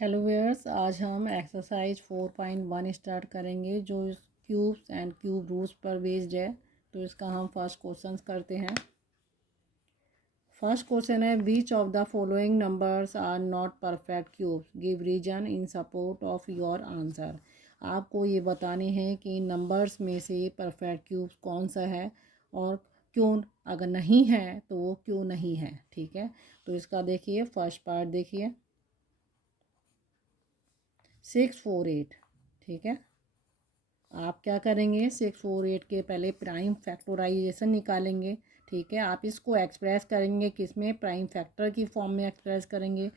Hello viewers, आज हम exercise 4.1 start करेंगे जो क्यूब्स एंड क्यूब रूट्स पर बेस्ड है। तो इसका हम फर्स्ट क्वेश्चन करते हैं। फर्स्ट क्वेश्चन है, which of the following numbers are not perfect cubes, give reason in support of your answer. आपको ये बताने हैं कि नंबर्स में से परफेक्ट क्यूब्स कौन सा है और क्यों, अगर नहीं है तो वो क्यों नहीं है। ठीक है, तो इसका देखिए फर्स्ट पार्ट देखिए 648। ठीक है, आप क्या करेंगे 648 के पहले प्राइम फैक्टराइजेशन निकालेंगे। ठीक है, आप इसको एक्सप्रेस करेंगे किस में, प्राइम फैक्टर की फॉर्म में एक्सप्रेस करेंगे।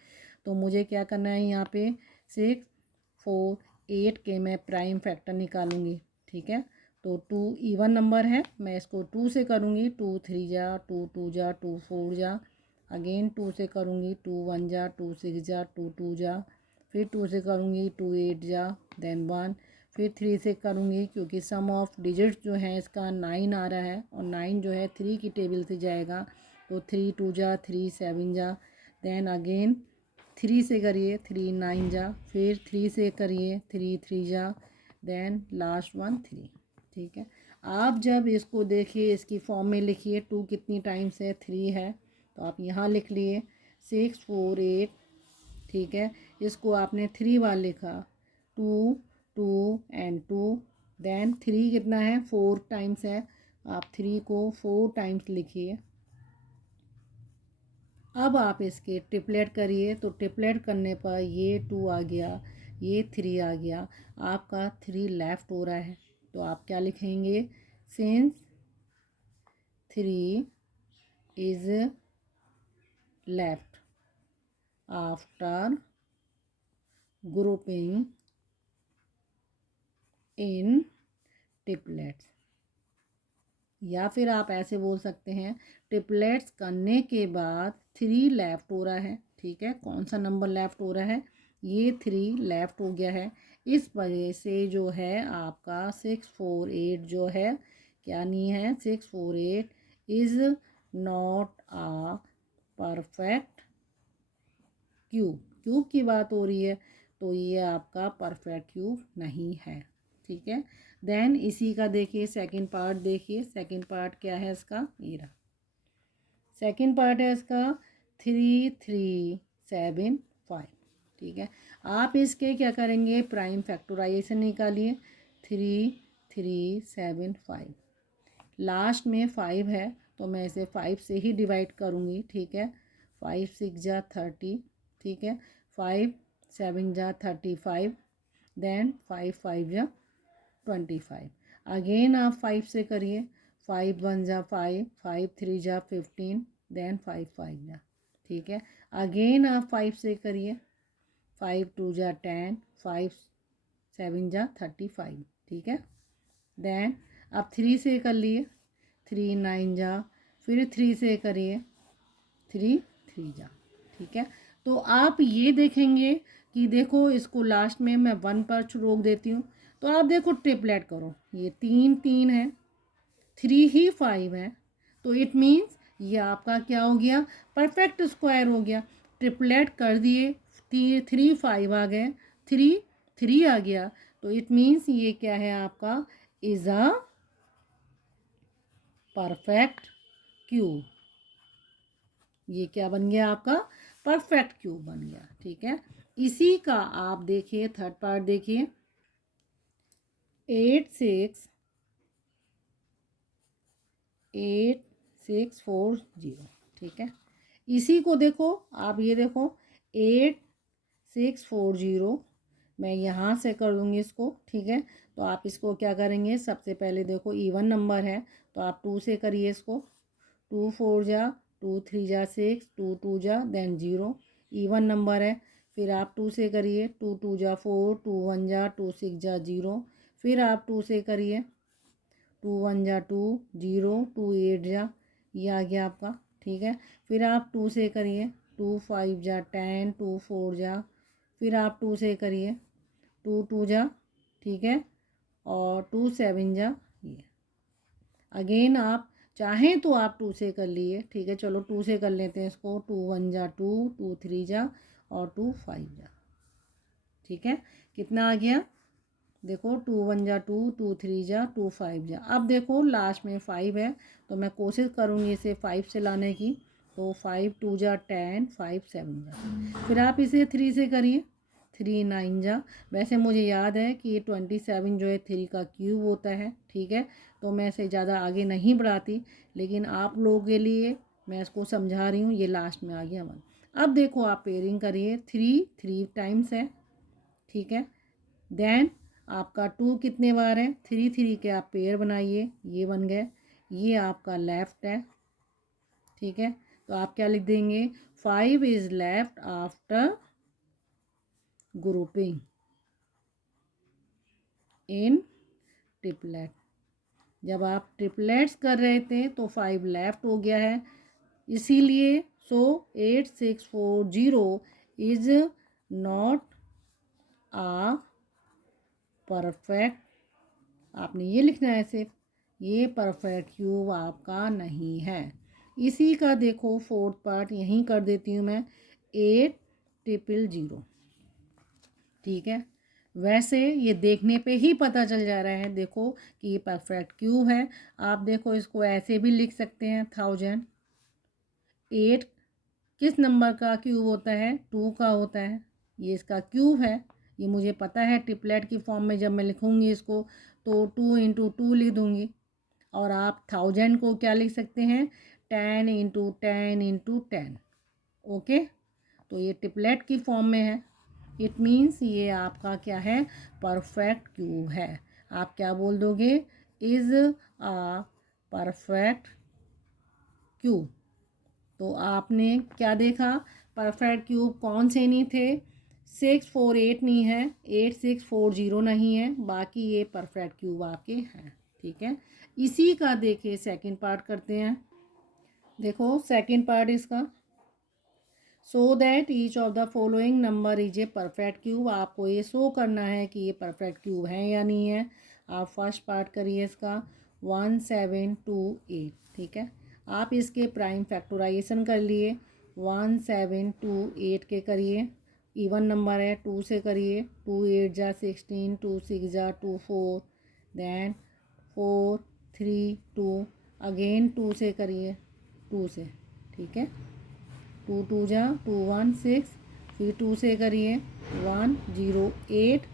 तो मुझे क्या करना है, यहाँ पे 648 के मैं प्राइम फैक्टर निकालूंगी। ठीक है, तो 2 इवन नंबर है, मैं इसको 2 से करूँगी। 2 3 जा, 2 2 जा, 2 4 जा, अगेन 2 से करूँगी। 2 1 जा, 2 6 जा, 2 2 जा, फिर 2 से करूँगी। 2 8 जा, देन 1, फिर 3 से करूँगी क्योंकि सम ऑफ डिजिट्स जो है इसका 9 आ रहा है और 9 जो है 3 की टेबल से जाएगा। तो 3 2 जा, 3 7 जा, देन अगेन 3 से करिए, 3 9 जा, फिर 3 से करिए, 3 3 जा, देन लास्ट वन 3। ठीक है, आप जब इसको देखिए इसकी फॉर्म में लिखिए 2 कितनी टाइम्स है, 3 है, तो आप यहाँ लिख लिए 648। ठीक है, इसको आपने 3 बार लिखा, 2 2 एंड 2, देन 3 कितना है, 4 टाइम्स है, आप 3 को 4 टाइम्स लिखिए। अब आप इसके ट्रिपलेट करिए, तो ट्रिपलेट करने पर ये 2 आ गया, ये 3 आ गया, आपका 3 लेफ्ट हो रहा है। तो आप क्या लिखेंगे, since 3 is left after grouping in triplets. या फिर आप ऐसे बोल सकते हैं, ट्रिपलेट्स करने के बाद 3 लेफ़्ट हो रहा है। ठीक है, कौन सा नंबर लेफ़्ट हो रहा है, ये 3 लेफ़्ट हो गया है। इस वजह से जो है आपका 648 जो है क्या नहीं है, 648 is not a perfect cube. Cube की बात हो रही है, तो ये आपका परफेक्ट क्यूब नहीं है। ठीक है, देन इसी का देखिए सेकंड पार्ट, देखिए सेकंड पार्ट क्या है इसका, ये रहा सेकंड पार्ट है इसका 3 3 7 5। ठीक है, आप इसके क्या करेंगे, प्राइम फैक्टराइजेशन निकालिए। 3 3 7 5, लास्ट में 5 है तो मैं इसे 5 से ही डिवाइड करूँगी। ठीक है, 5 6 जा 30। ठीक है, 5 7 जा 35, देन 5 5 जा 25। अगेन आप 5 से करिए, 5 1 जा 5, 5 3 जा 15, देन 5 5 जा। ठीक है, अगेन आप 5 से करिए, 5 2 जा 10, 5 7 जा 35। ठीक है, देन आप 3 से कर लिए, 3 9 जा, फिर 3 से करिए, 3 3 जा। ठीक है, तो आप ये देखेंगे कि देखो इसको लास्ट में मैं 1 पर रोक देती हूँ। तो आप देखो ट्रिपलेट करो, ये 3 3 है, 3 ही 5 है, तो इट मीन्स ये आपका क्या हो गया, परफेक्ट स्क्वायर हो गया। ट्रिपलेट कर दिए, 3 5 आ गए, 3 3 आ गया, तो इट मीन्स ये क्या है आपका, इज अ परफेक्ट क्यूब। ये क्या बन गया आपका, परफेक्ट क्यूब बन गया। ठीक है, इसी का आप देखिए थर्ड पार्ट देखिए 8 6 8 6 4 0। ठीक है, इसी को देखो आप, ये देखो 8 6 4 0, मैं यहाँ से कर दूँगी इसको। ठीक है, तो आप इसको क्या करेंगे, सबसे पहले देखो इवन नंबर है तो आप 2 से करिए इसको, 2 4 जा, 2 3 जा 6, 2 2 जा, देन 0। इवन नंबर है, फिर आप 2 से करिए, 2 2 जा 4, 2 1 जा, 2 6 जा 0, फिर आप 2 से करिए, 2 1 जा 2 0, 2 8 जा, ये आ गया आपका। ठीक है, फिर आप 2 से करिए, 2 5 जा 10, 2 4 जा, फिर आप 2 से करिए, 2 2 जा। ठीक है, और 2 7 जा, ये अगेन आप चाहें तो आप 2 से कर लिए। ठीक है, चलो 2 से कर लेते हैं इसको, 2 1 जा 2, 2 3 जा और 2 5 जा। ठीक है, कितना आ गया देखो 2 1 जा 2, 2 3 जा 2 5 जा। अब देखो लास्ट में 5 है तो मैं कोशिश करूँगी इसे 5 से लाने की। तो 5 2 जा 10, 5 7 जा। फिर आप इसे 3 से करिए, 3 9 जा। वैसे मुझे याद है कि ये 27 जो है 3 का क्यूब होता है, ठीक है। तो मैं इसे ज़्यादा आगे नहीं बढ़ाती, लेकिन आप लोगों के लिए मैं इसको समझा रही हूँ। ये लास्ट में आ गया 1। अब देखो आप पेयरिंग करिए, 3 टाइम्स है, ठीक है। देन आपका 2 कितने बार है, 3 के आप पेयर बनाइए, ये बन गए। ये आपका लेफ्ट है, ठीक है। तो आप क्या लिख देंगे, 5 is left after grouping in triplet. जब आप ट्रिपलेट्स कर रहे थे तो 5 लेफ्ट हो गया है, इसीलिए 8640 इज नॉट आ परफेक्ट, आपने ये लिखना है सिर्फ, ये परफेक्ट क्यूब आपका नहीं है। इसी का देखो फोर्थ पार्ट यहीं कर देती हूँ मैं, 8000, ठीक है। वैसे ये देखने पे ही पता चल जा रहा है देखो कि ये परफेक्ट क्यूब है। आप देखो इसको ऐसे भी लिख सकते हैं 1000। 8 किस नंबर का क्यूब होता है, 2 का होता है, ये इसका क्यूब है, ये मुझे पता है। ट्रिपलेट की फॉर्म में जब मैं लिखूँगी इसको तो 2 इंटू 2 लिख दूँगी। और आप 1000 को क्या लिख सकते हैं, 10 इंटू 10 इंटू 10, ओके। तो ये ट्रिपलेट की फॉर्म में है, इट मीन्स ये आपका क्या है, परफेक्ट क्यूब है। आप क्या बोल दोगे, इज़ आ परफेक्ट क्यूब। तो आपने क्या देखा, परफेक्ट क्यूब कौन से नहीं थे, 648 नहीं है, 8640 नहीं है, बाकी ये परफेक्ट क्यूब आपके हैं, ठीक है। इसी का देखिए सेकंड पार्ट करते हैं। देखो सेकंड पार्ट इसका, so that each of the following number is a perfect cube. आपको ये शो करना है कि ये परफेक्ट क्यूब है या नहीं है। आप फर्स्ट पार्ट करिए इसका, 1728, ठीक है। आप इसके प्राइम फैक्टराइजेशन कर लिए, 1728 के करिए, इवन नंबर है, 2 से करिए, 2 8 जा 16, 2 6 जा 2 4, दैन 4 3 2, अगेन 2 से करिए, 2 से, ठीक है। 2 2 जा 2 1 6, फिर 2 से करिए 1 0 8,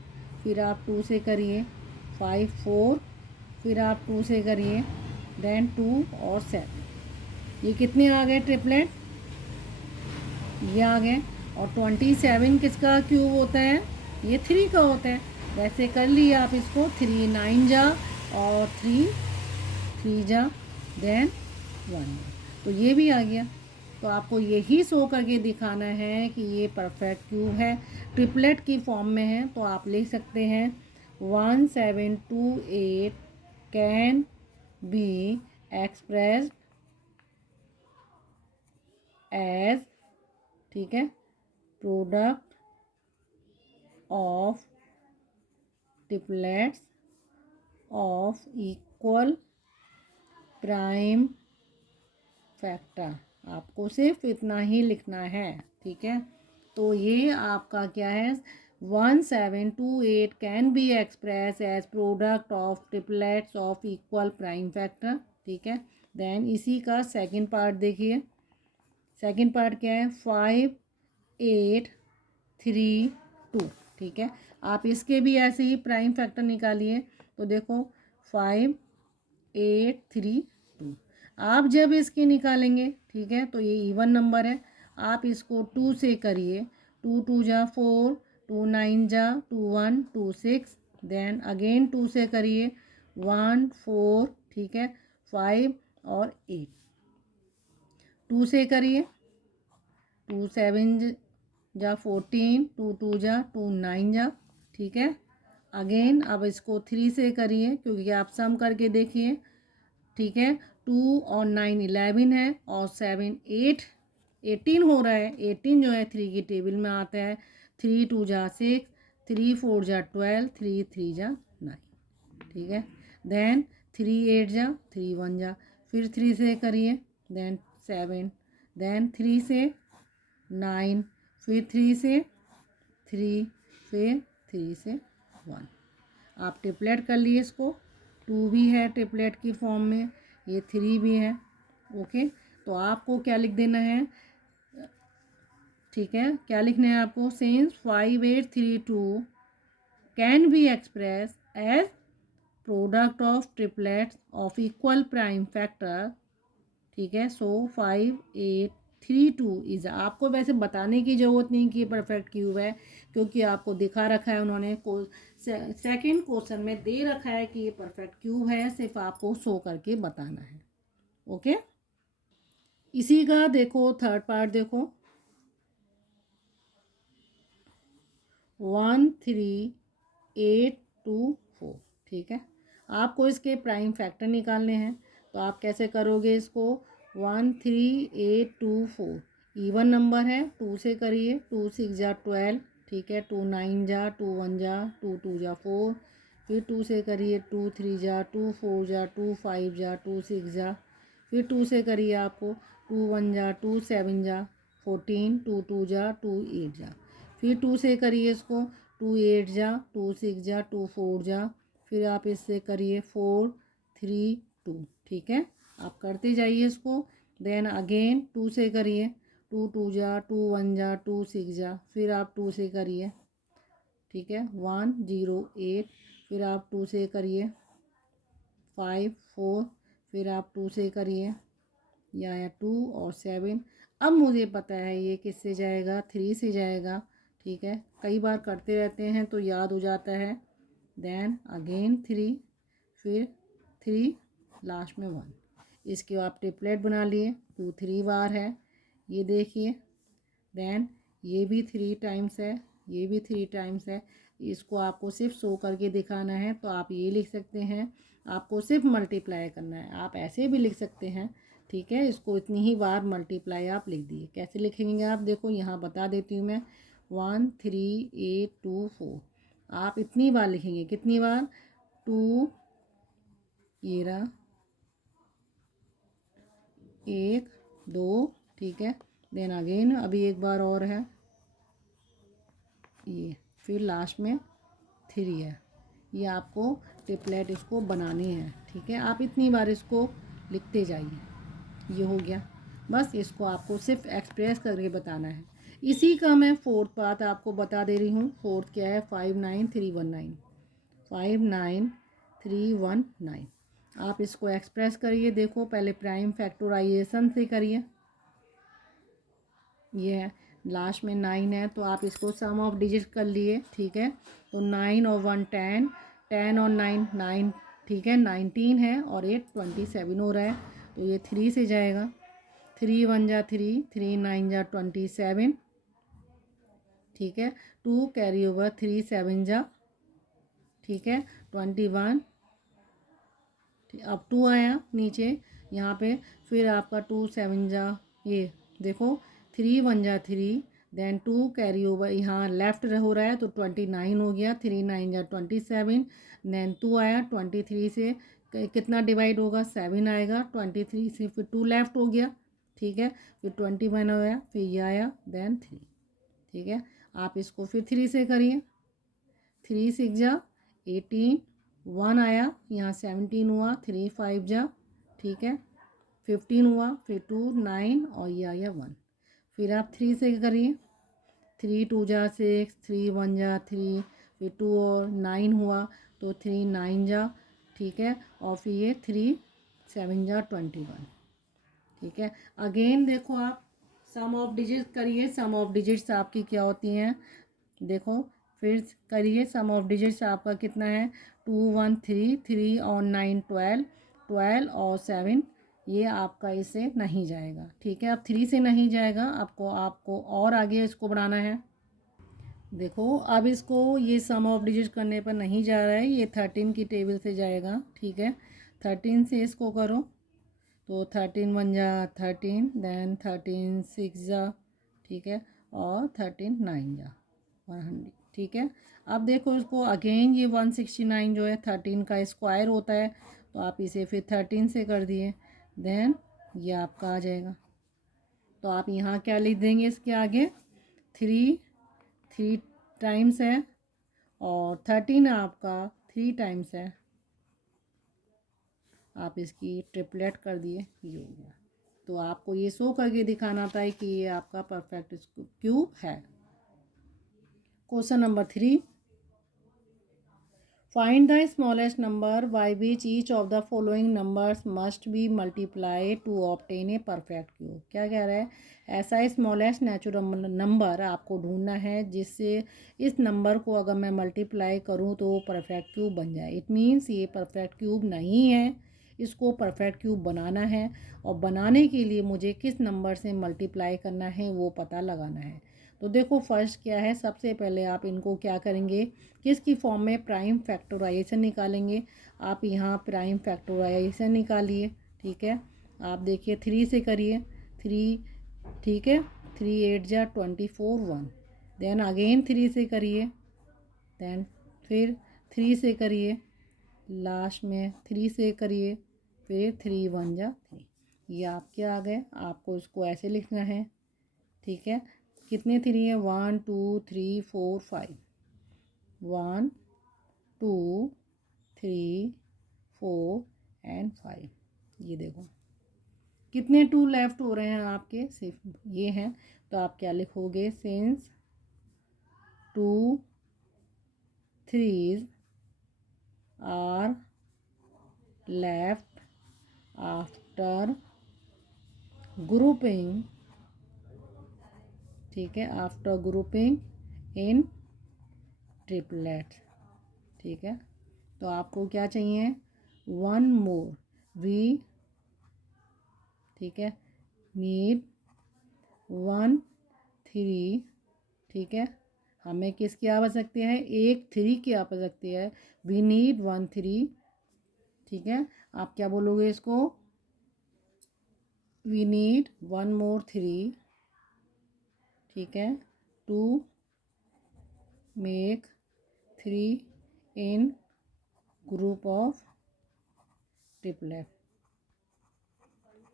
फिर आप 2 से करिए 5 4, फिर आप 2 से करिए देन 2 और 7। ये कितने आ गए ट्रिपलेट, ये आ गए। और 27 किसका क्यूब होता है, ये 3 का होता है। वैसे कर लिए आप इसको, 3 9 जा और 3 3 जा देन 1, तो ये भी आ गया। तो आपको यही शो करके दिखाना है कि ये परफेक्ट क्यूब है, ट्रिपलेट की फॉर्म में है। तो आप लिख सकते हैं 1728 कैन बी एक्सप्रेस्ड एज, ठीक है, product of triplets of equal prime factor. आपको सिर्फ इतना ही लिखना है, ठीक है। तो ये आपका क्या है, 1728 can be express as product of triplets of equal prime factor, ठीक है। देन इसी का सेकंड पार्ट देखिए, सेकंड पार्ट क्या है, 5 8 3 2, ठीक है। आप इसके भी ऐसे ही प्राइम फैक्टर निकालिए। तो देखो 5 8 3 2, आप जब इसकी निकालेंगे, ठीक है, तो ये इवन नंबर है, आप इसको 2 से करिए, 2 2 जा 4, 2 9 जा 2 1 2 6, देन अगेन 2 से करिए 1 4, ठीक है, 5 और 8, 2 से करिए 2 7 जा 14, 2 2 जा 2 9 जा, ठीक है। अगेन अब इसको 3 से करिए क्योंकि आप सम करके देखिए, ठीक है। 2 और 9 11 है और 7 8 18 हो रहा है। 18 जो है 3 की टेबल में आता है। 3 2 जा 6, 3 4 जा 12, 3 3 जा 9, ठीक है। देन 3 8 जा 3 1 जा, फिर 3 से करिए, देन 7, देन 3 से 9, फिर 3 से 3, फिर 3 से 1। आप ट्रिपलेट कर लिए इसको, 2 भी है ट्रिपलेट की फॉर्म में, ये 3 भी है। ओके, तो आपको क्या लिख देना है, ठीक है, क्या लिखना है आपको, since 5832 can be express as product of triplets of equal prime factor, ठीक है। सो 5832 इज, आपको वैसे बताने की ज़रूरत नहीं कि परफेक्ट क्यूब है, क्योंकि आपको दिखा रखा है उन्होंने, सेकंड क्वेश्चन में दे रखा है कि ये परफेक्ट क्यूब है, सिर्फ आपको शो करके बताना है। ओके, इसी का देखो थर्ड पार्ट देखो, 13824, ठीक है। आपको इसके प्राइम फैक्टर निकालने हैं, तो आप कैसे करोगे इसको, 13824 इवन नंबर है, 2 से करिए, 2 6 जा 12, ठीक है, 2 9 जा, 2 1 जा, 2 2 जा 4, फिर 2 से करिए, 2 3 जा, 2 4 जा, 2 5 जा, 2 6 जा, फिर 2 से करिए आपको 2 1 जा, 2 7 जा 14, 2 2 जा, 2 8 जा, फिर 2 से करिए इसको, 2 8 जा, 2 6 जा, 2 4 जा, फिर आप इससे करिए 4 3 2, ठीक है। आप करते जाइए इसको, देन अगेन 2 से करिए, 2 2 जा, 2 1 जा, 2 6 जा, फिर आप 2 से करिए, ठीक है, 1 0 8, फिर आप 2 से करिए 5 4, फिर आप 2 से करिए या 2 और 7। अब मुझे पता है ये किससे जाएगा, 3 से जाएगा, ठीक है, कई बार करते रहते हैं तो याद हो जाता है। देन अगेन 3, फिर 3, लास्ट में 1। इसके आप ट्रिपलेट बना लिए, 2 3 बार है, ये देखिए। देन ये भी 3 टाइम्स है, ये भी 3 टाइम्स है। इसको आपको सिर्फ शो करके दिखाना है, तो आप ये लिख सकते हैं, आपको सिर्फ मल्टीप्लाई करना है, आप ऐसे भी लिख सकते हैं, ठीक है। इसको इतनी ही बार मल्टीप्लाई आप लिख दिए, कैसे लिखेंगे आप देखो, यहाँ बता देती हूँ मैं, 13824 आप इतनी बार लिखेंगे, कितनी बार, 2, ये रहा 1 2, ठीक है, देन अगेन अभी एक बार और है ये, फिर लास्ट में 3 है। ये आपको ट्रिपलेट इसको बनानी है, ठीक है। आप इतनी बार इसको लिखते जाइए, ये हो गया। बस इसको आपको सिर्फ एक्सप्रेस करके बताना है। इसी का मैं फोर्थ पार्ट आपको बता दे रही हूँ। फोर्थ क्या है, 59319, 59319। आप इसको एक्सप्रेस करिए, देखो पहले प्राइम फैक्टराइजेशन से करिए, ये है लास्ट में 9 है, तो आप इसको सम ऑफ डिजिट कर लिए, ठीक है। तो 9 और 1 10, 10 और 9 9, ठीक है, 19 है, और 8 27 हो रहा है, तो ये 3 से जाएगा, 3 1 जा 3, 3 9 जा 27, ठीक है, 2 कैरी ओवर, 3 7 जा, ठीक है, 21, अब 2 आया नीचे यहाँ पे, फिर आपका 2 7 जा, ये देखो 3 1 जा 3, देन 2 कैरी ओवर यहाँ लेफ्ट हो रहा है, तो 29 हो गया, 3 9 जा 27, देन 2 आया, 23 से कितना डिवाइड होगा, 7 आएगा, 23 से फिर 2 लेफ्ट हो गया, ठीक है, फिर 21 हो गया, फिर ये आया, देन 3, ठीक है। आप इसको फिर 3 से करिए, 3 6 जा 18, 1 आया यहाँ 17 हुआ, 3 5 जा, ठीक है, 15 हुआ, फिर 2 9 और ये आया 1। फिर आप 3 से करिए, 3 2 जा 6, 3 1 जा 3, फिर 2 और 9 हुआ, तो 3 9 जा, ठीक है, और फिर ये 3 7 जा 21, ठीक है। अगेन देखो आप सम ऑफ डिजिट्स करिए, सम ऑफ डिजिट्स आपकी क्या होती हैं देखो, फिर करिए, सम ऑफ डिजिट्स आपका कितना है, 2 1 3, 3 और 9 12, 12 और 7, ये आपका इससे नहीं जाएगा, ठीक है। अब 3 से नहीं जाएगा, आपको और आगे इसको बढ़ाना है। देखो अब इसको ये सम ऑफ डिजिट करने पर नहीं जा रहा है, ये 13 की टेबल से जाएगा, ठीक है। 13 से इसको करो, तो 13 1 जा 13, देन 13 6 जा, ठीक है, और 13 9 जा 100, ठीक है। अब देखो इसको अगेन, ये 169 जो है 13 का स्क्वायर होता है, तो आप इसे फिर 13 से कर दिए, देन ये आपका आ जाएगा। तो आप यहाँ क्या लिख देंगे इसके आगे, 3 3 टाइम्स है, और 13 आपका 3 टाइम्स है, आप इसकी ट्रिपलेट कर दिए, ये हो गया। तो आपको ये शो करके दिखाना था कि ये आपका परफेक्ट क्यूब है। Question number 3, find the smallest number by which each of the following numbers must be multiply two obtain a perfect cube. क्या कह रहा है, ऐसा स्मॉलेस्ट नेचुरल नंबर आपको ढूंढना है जिससे इस नंबर को अगर मैं मल्टीप्लाई करूं तो वो परफेक्ट क्यूब बन जाए। इट मीन्स ये परफेक्ट क्यूब नहीं है, इसको परफेक्ट क्यूब बनाना है, और बनाने के लिए मुझे किस नंबर से मल्टीप्लाई करना है वो पता लगाना है। तो देखो फर्स्ट क्या है, सबसे पहले आप इनको क्या करेंगे, किसकी फॉर्म में, प्राइम फैक्टराइजेशन निकालेंगे। आप यहाँ प्राइम फैक्टराइजेशन निकालिए, ठीक है। आप देखिए 3 से करिए, 3, ठीक है, 3 8 जा 24 1, देन अगेन 3 से करिए, देन फिर 3 से करिए, लास्ट में 3 से करिए, फिर 3 1 जा 3। ये आपके आ गए। आपको इसको ऐसे लिखना है, ठीक है। कितने 3 है, 1 2 3 4 5, 1 2 3 4 एंड 5। ये देखो कितने 2 लेफ्ट हो रहे हैं आपके, सिर्फ ये हैं। तो आप क्या लिखोगे, since 2 3s are left after grouping, ठीक है, आफ्टर ग्रुपिंग इन ट्रिपलेट, ठीक है। तो आपको क्या चाहिए, 1 मोर, वी, ठीक है, नीड 1 3, ठीक है। हमें किसकी आवश्यकता है, एक 3 की आवश्यकता है, वी नीड 1 3, ठीक है। आप क्या बोलोगे इसको, वी नीड 1 मोर 3, ठीक है, to make 3 in group of triplet.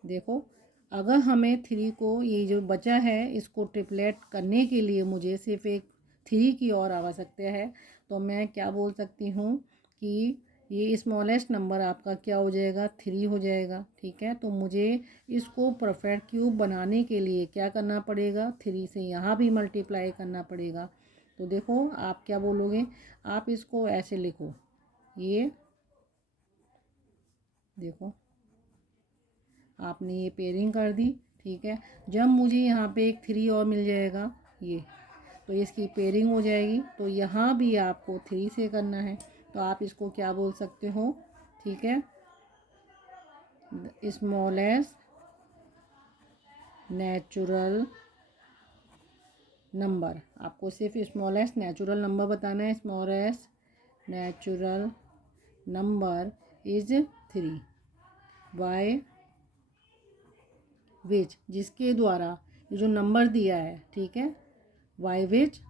देखो अगर हमें 3 को, ये जो बचा है इसको ट्रिपलेट करने के लिए मुझे सिर्फ एक 3 की और आवश्यकता है, तो मैं क्या बोल सकती हूँ कि ये स्मॉलेस्ट नंबर आपका क्या हो जाएगा, 3 हो जाएगा, ठीक है। तो मुझे इसको परफेक्ट क्यूब बनाने के लिए क्या करना पड़ेगा, 3 से यहाँ भी मल्टीप्लाई करना पड़ेगा। तो देखो आप क्या बोलोगे, आप इसको ऐसे लिखो, ये देखो आपने ये पेयरिंग कर दी, ठीक है। जब मुझे यहाँ पे एक 3 और मिल जाएगा, ये तो इसकी पेयरिंग हो जाएगी। तो यहाँ भी आपको 3 से करना है, तो आप इसको क्या बोल सकते हो, ठीक है, स्मॉलेस्ट नेचुरल नंबर। आपको सिर्फ स्मॉलेस्ट नेचुरल नंबर बताना है, smallest natural number is 3 by विच, जिसके द्वारा ये जो नंबर दिया है, ठीक है, बाय विच,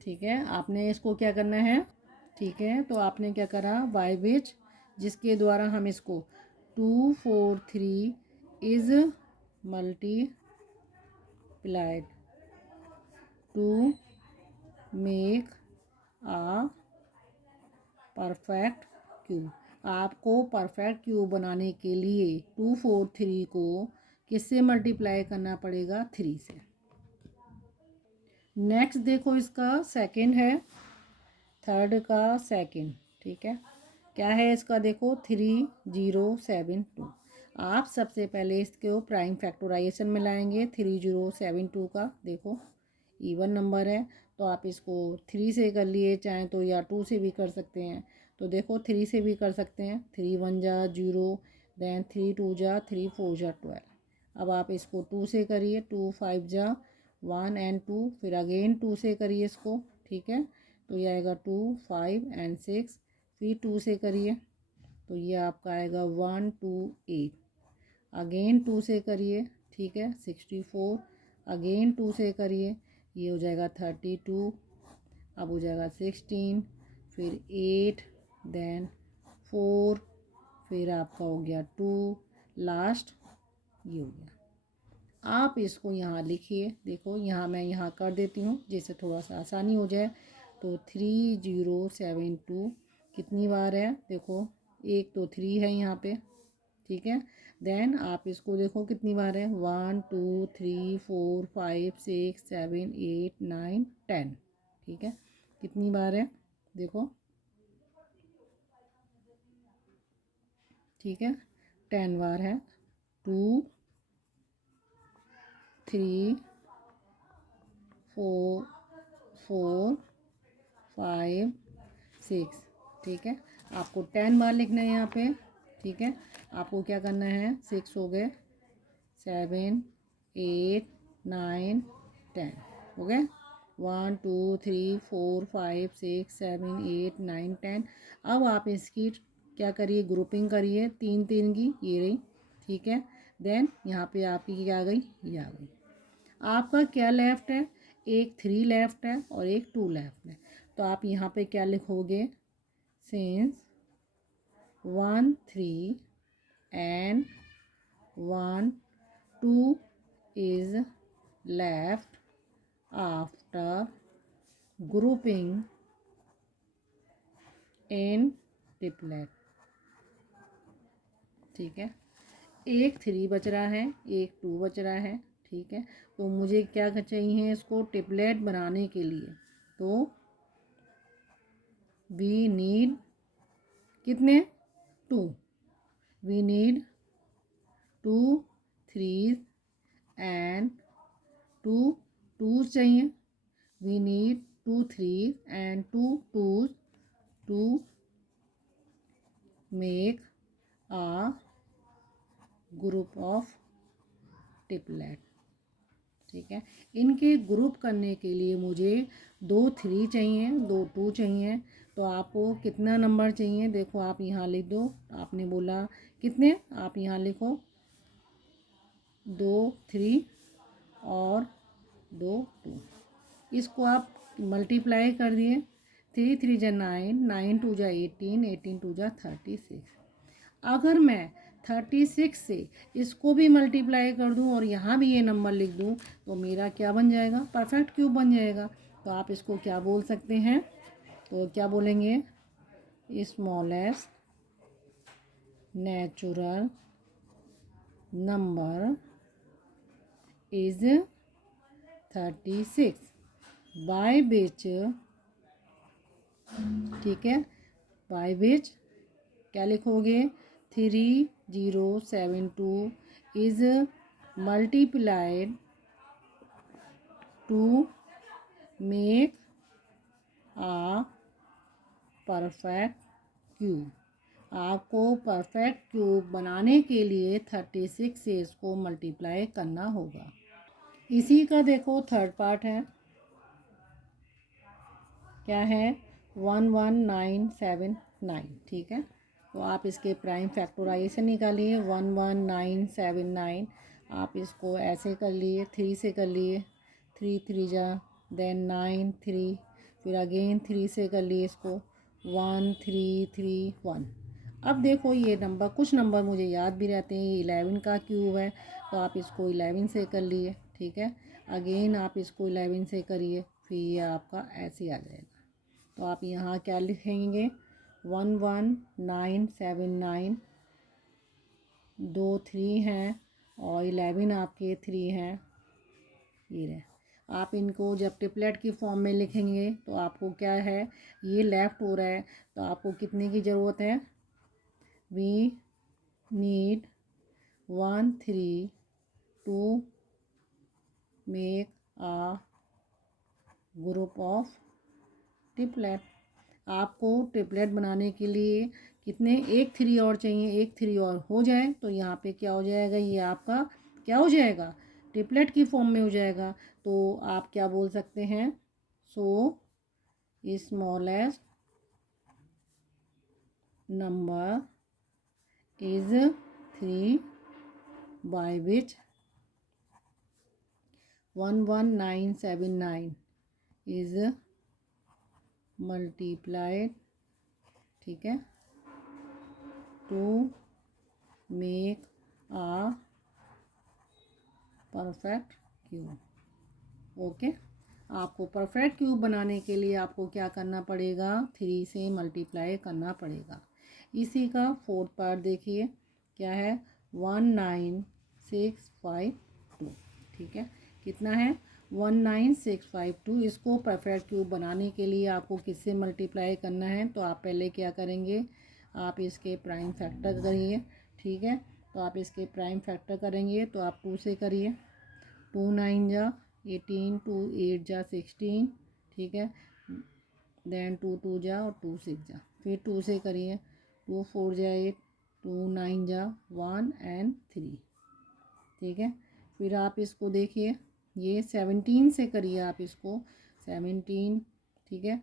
ठीक है। आपने इसको क्या करना है, ठीक है। तो आपने क्या करा, बाय विच, जिसके द्वारा हम इसको 2 4 3 is multiplied to make a perfect cube. आपको परफेक्ट क्यूब बनाने के लिए 2 4 3 को किससे मल्टीप्लाई करना पड़ेगा, 3 से। नेक्स्ट देखो इसका सेकंड है, थर्ड का सेकंड, ठीक है। क्या है इसका, देखो 3 0 7 2। आप सबसे पहले इसको प्राइम फैक्टराइजेशन में लाएंगे, 3 0 7 2 का, देखो इवन नंबर है, तो आप इसको 3 से कर लिए चाहें तो, या 2 से भी कर सकते हैं। तो देखो 3 से भी कर सकते हैं, 3 1 जा 0, देन 3 2 जा 3 4 जा 12। अब आप इसको 2 से करिए, 2 5 जा 1 एंड 2, फिर अगेन 2 से करिए इसको, ठीक है। तो ये आएगा 2 5 एंड 6, फिर 2 से करिए, तो ये आपका आएगा 1 2 8, अगेन 2 से करिए, ठीक है, 64, अगेन 2 से करिए, ये हो जाएगा 32, अब हो जाएगा 16, फिर 8, देन 4, फिर आपका हो गया 2, लास्ट ये हो गया। आप इसको यहाँ लिखिए। देखो यहाँ मैं यहाँ कर देती हूँ जिससे थोड़ा सा आसानी हो जाए। तो 3072 कितनी बार है, देखो एक तो 3 है यहाँ पे, ठीक है। देन आप इसको देखो कितनी बार है, 1 2 3 4 5 6 7 8 9 10, ठीक है। कितनी बार है देखो, ठीक है, 10 बार है। 2 3 4 4 5 6, ठीक है। आपको 10 बार लिखना है यहाँ पे, ठीक है। आपको क्या करना है, 6 हो गए, 7 8 9 10 हो गए, 1 2 3 4 5 6 7 8 9 10। अब आप इसकी क्या करिए, ग्रुपिंग करिए 3 3 की, ये रही, ठीक है। देन यहाँ पे आपकी क्या आ गई, ये आ गई। आपका क्या लेफ़्ट है, एक 3 लेफ़्ट है और एक 2 लेफ़्ट है। तो आप यहाँ पे क्या लिखोगे, since 1 3 and 1 2 is left after grouping in triplet, ठीक है। एक 3 बच रहा है, एक 2 बच रहा है, ठीक है। तो मुझे क्या चाहिए इसको ट्रिपलेट बनाने के लिए, तो वी नीड कितने, 2, वी नीड 2 3 एंड 2 2 चाहिए, we need 2 3 and 2 2 to make a group of triplet, ठीक है। इनके ग्रुप करने के लिए मुझे 2 3 चाहिए, 2 2 चाहिए। तो आपको कितना नंबर चाहिए, देखो आप यहाँ लिख दो। आपने बोला कितने, आप यहाँ लिखो 2 3 और 2 2। इसको आप मल्टीप्लाई कर दिए, 3 3 जा 9, 9 2 जा 18, 18 2 जा 36। अगर मैं 36 से इसको भी मल्टीप्लाई कर दूं और यहाँ भी ये नंबर लिख दूं तो मेरा क्या बन जाएगा, परफेक्ट क्यूब बन जाएगा। तो आप इसको क्या बोल सकते हैं, तो क्या बोलेंगे, smallest natural number is 36 by which, ठीक है, बाय विच क्या लिखोगे, 3072 is multiplied to make a perfect cube. आपको परफेक्ट क्यूब बनाने के लिए 36 से इसको मल्टीप्लाई करना होगा। इसी का देखो थर्ड पार्ट है, क्या है, 11979, ठीक है। तो आप इसके प्राइम फैक्टराइजेशन निकालिए, 11979। आप इसको ऐसे कर लिए, 3 से कर लिए, 3 3 जा, देन 9 3, फिर अगेन 3 से कर लिए इसको, 1 3 3 1। अब देखो ये नंबर, कुछ नंबर मुझे याद भी रहते हैं, 11 का क्यूब है तो आप इसको 11 से कर लिए, ठीक है। अगेन आप इसको 11 से करिए, फिर ये आपका ऐसे आ जाएगा। तो आप यहाँ क्या लिखेंगे, 11979, 2 3 हैं और 11 आपके 3 हैं, ये रहे। आप इनको जब ट्रिपलेट की फॉर्म में लिखेंगे तो आपको क्या है, ये लेफ़्ट हो रहा है तो आपको कितने की ज़रूरत है, we need 1 3 to make a group of triplet. आपको ट्रिपलेट बनाने के लिए कितने, एक 3 और चाहिए, एक 3 और हो जाए तो यहाँ पे क्या हो जाएगा, ये आपका क्या हो जाएगा, ट्रिपलेट की फॉर्म में हो जाएगा। तो आप क्या बोल सकते हैं, so smallest number is 3 by which 11979 is multiplied, ठीक है, to make a perfect cube. Okay, आपको परफेक्ट क्यूब बनाने के लिए आपको क्या करना पड़ेगा, 3 से मल्टीप्लाई करना पड़ेगा। इसी का फोर्थ पार्ट देखिए क्या है, 19652। ठीक है, कितना है 19652। इसको परफेक्ट क्यूब बनाने के लिए आपको किससे मल्टीप्लाई करना है, तो आप पहले क्या करेंगे, आप इसके प्राइम फैक्टर करिए। ठीक है, तो आप इसके प्राइम फैक्टर करेंगे तो आप 2 से करिए, 2 9 जा 18, 2 8 जा 16। ठीक है, देन 2 2 जा और 2 6 जा, फिर 2 से करिए, 2 4 जा 8, 2 9 जा 1 एंड 3। ठीक है, फिर आप इसको देखिए, ये 17 से करिए आप इसको, 17। ठीक है,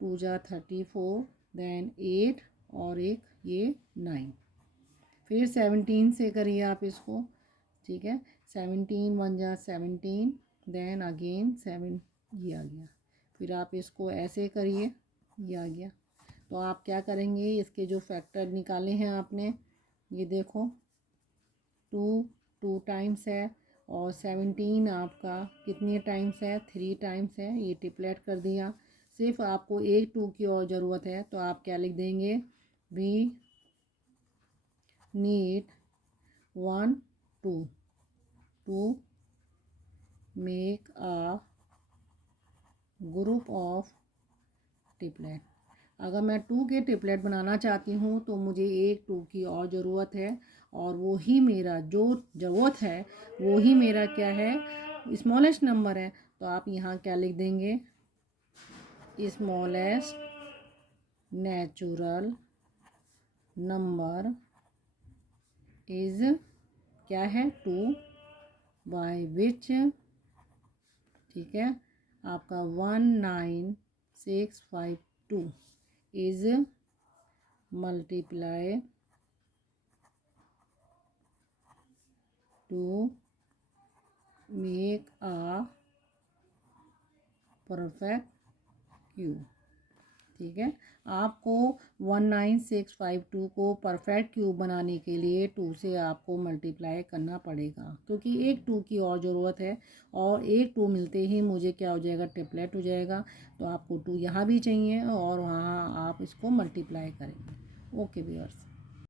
2 जा 34, देन 8 और एक ये 9, फिर 17 से करिए आप इसको। ठीक है, 17 1 जा 17, देन अगेन 7, ये आ गया। फिर आप इसको ऐसे करिए, ये आ गया। तो आप क्या करेंगे, इसके जो फैक्टर निकाले हैं आपने, ये देखो 2 टाइम्स है और 17 आपका कितने टाइम्स है, 3 टाइम्स है। ये ट्रिपलेट कर दिया। सिर्फ आपको एक 2 की और ज़रूरत है, तो आप क्या लिख देंगे, we need 1 2 to make a group of triplet. अगर मैं 2 के ट्रिपलेट बनाना चाहती हूँ तो मुझे एक 2 की और ज़रूरत है, और वो ही मेरा जो ज़रूरत है वो ही मेरा क्या है, स्मॉलेस्ट नंबर है। तो आप यहाँ क्या लिख देंगे, स्मॉलेस्ट नेचुरल नंबर इज़ क्या है, 2 बाय विच। ठीक है, आपका 19652 is multiply two make a perfect cube. ठीक है, आपको 19652 को परफेक्ट क्यूब बनाने के लिए 2 से आपको मल्टीप्लाई करना पड़ेगा, क्योंकि एक 2 की और ज़रूरत है, और एक 2 मिलते ही मुझे क्या हो जाएगा, ट्रिपलेट हो जाएगा। तो आपको 2 यहाँ भी चाहिए और वहाँ आप इसको मल्टीप्लाई करेंगे। Okay viewers.